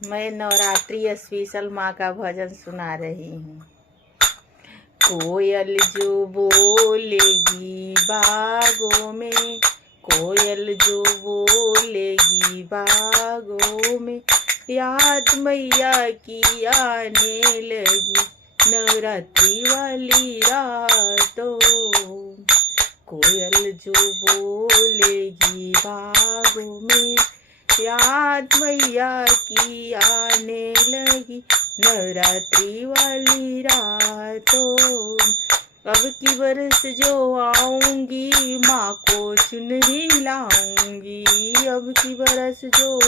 मैं नवरात्रि स्पेशल माँ का भजन सुना रही हूँ। कोयल जो बोलेगी बागों में, कोयल जो बोलेगी बागों में, याद मैया की आने लगी नवरात्रि वाली रातों। कोयल जो बोलेगी बागों में, याद मैया की आने लगी नवरात्रि वाली रातों। अब की बरस जो आऊंगी माँ को चुनरी लाऊंगी, अब की बरस जो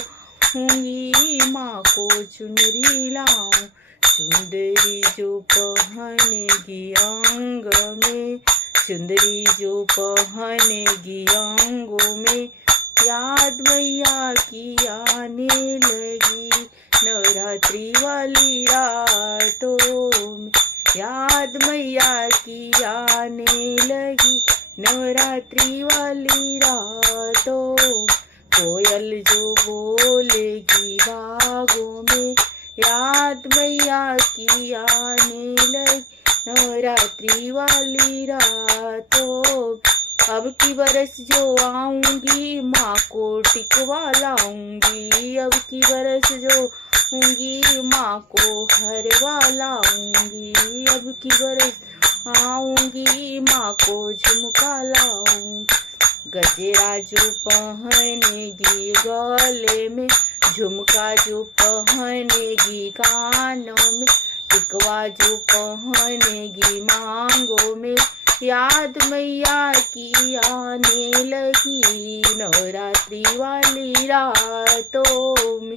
होंगी माँ को चुनरी लाऊं। चुंदरी जो पहनेगी अंग में, चुंदरी जो पहनेगी अंगों में, याद मैया की आने लगी नवरात्रि वाली रातों में, याद मैया की आने लगी नवरात्रि वाली रातों। कोयल जो बोलेगी बागों में, याद मैया की आने लगी नवरात्रि वाली रातों। अब की बरस जो आऊंगी माँ को टिकवा लाऊंगी, अब की बरस जो आऊंगी माँ को हरवा लाऊंगी, अब की बरस आऊंगी माँ को झुमका लाऊंगी। गजरा जो पहनेगी गले में, झुमका जो पहनेगी कानों में, टिकवा जो पहनेगी मांगों में, याद मैया की आने लगी नवरात्रि वाली रातों में,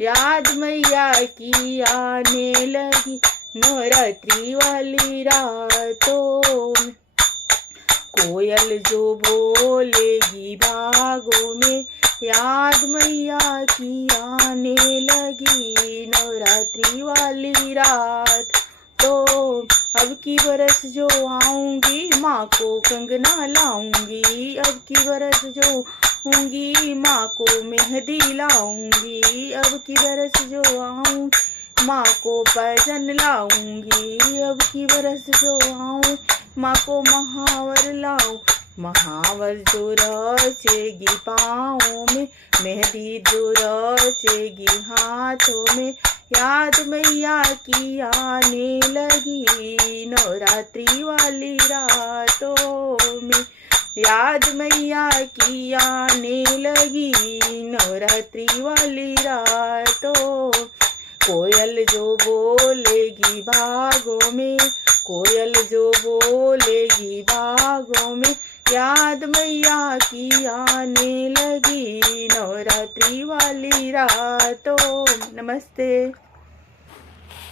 याद मैया की आने लगी नवरात्रि वाली रातों में। कोयल जो बोलेगी बागों में, याद मैया की आने लगी नवरात्रि वाली रात। तो अब की बरस जो आऊंगी माँ को कंगना लाऊंगी, अब की बरस जो आऊंगी माँ को मेहंदी लाऊंगी, अब की बरस जो आऊंगी माँ को पैजन लाऊंगी, अब की बरस जो आऊं माँ को महावर लाऊं। महावर जो रचेगी पाँवों में, मेहंदी जो रचेगी हाथों में, याद मैया की आने लगी नवरात्रि वाली रातों में, याद मैया की आने लगी नवरात्रि वाली रातों। कोयल जो बोलेगी बागों में, कोयल जो बोलेगी बागों में, याद मैया की आने लगी नवरात्रि वाली रातों। नमस्ते।